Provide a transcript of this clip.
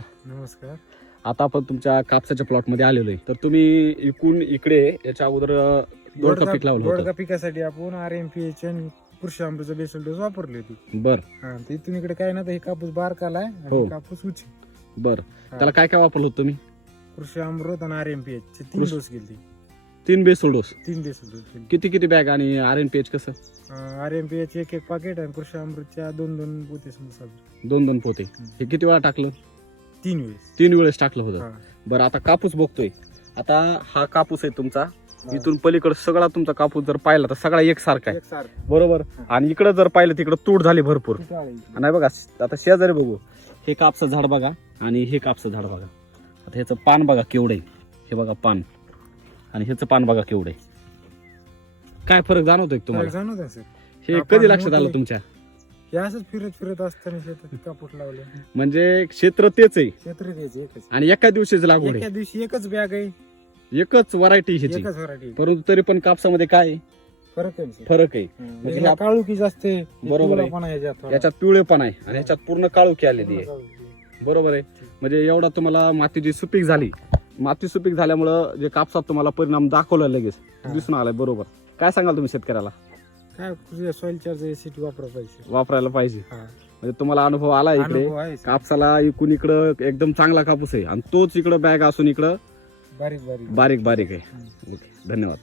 नमस्कार. आता आपण तुमच्या कापसाच्या प्लॉट मध्ये आलेलो आहे. तर तुम्ही इकडून इकडे याच्या अगोदर दोडका पीक लावलं दोडका होतं. पिकासाठी आपण RMPH आणि कृषी अमृत बेसल डोस वापरली होती. बर हा, तर इथून इकडे काय ना, तर हे कापूस बारकाला आहे हो. आणि कापूस उची. बर त्याला काय काय वापरलं होतं तुम्ही? कृषी अमृत आणि RMPH चे 3 कृषी- डोस गेली. 3 बेसल डोस. 3 बेसल डोस गेली. किती बॅग आणि RNPH कसं? RMPH एक पाकिट आणि कृषी अमृतच्या 2 पोते समजा 2 पोते. हे किती वेळा टाकलं? 3 वेळेस. 3 वेळेस टाकलं होतं. हा. बरं आता कापूस बघतोय. आता हा कापूस आहे तुमचा. हा. इथून पलीकडे सगळा तुमचा कापूस जर पाहिला तर सगळा एकसारखा आहे, एकसारखं. बरोबर. हा. आणि इकडे जर पाहिलं तिकडे तूट झाली भरपूर. किती आलं इथे? आणि बघा आता शेजारी बघू, हे कापसा झाड बघा आणि हे कापसा झाड बघा. आता ह्याचं पान बघा केवढं आहे, हे बघा पान, आणि ह्याचं पान बघा केवढं आहे. काय फरक जाणवतोय का तुम्हाला? जाणवत आहे, सर. हे हा, कधी पान लक्षात मोठं आलं आहे. तुमच्या? हे असंच फिरत असताना शेतात कापूस लावले. म्हणजे क्षेत्र तेच आहे क्षेत्र द्यायचे एकच. आणि एका दिवशीच लागवड एका आहे, दिवशी एकच बॅग आहे, एकच व्हरायटी ह्याची. एकच व्हरायटी. परंतु तरी पण कापसामध्ये काय आहे? फरक आहे ना, सर. फरक आहे. म्हणजे ह्या- काळुकी जास्त आहे, बरोबर आहे. पिवळापणा याच्यात थोडा. याच्यात पिवळेपण आहे आणि ह्याच्यात पूर्ण काळुकी आलेली आहे, काळुकी. बरोबर आहे. म्हणजे एवढा तुम्हाला मातीची सुपीक झाली. माती सुपीक झाल्यामुळं जे कापसात तुम्हाला परिणाम दाखवला लगेच हा. दिसून आलाय, बरोबर. काय सांगाल तुम्ही शेतकऱ्याला? काय सॉइल चार्ज एसिड वापरायला पाहिजे. वापरायला पाहिजे. हा. म्हणजे तुम्हाला अनुभव आला इकडे अनुभव आहे, सर. कापसाला इकडून इकडं एकदम चांगला कापूस आहे आणि तोच इकडं बॅग असून इकडं बारीक बारीक बारीक बारीक आहे. हम्म. ओके, धन्यवाद.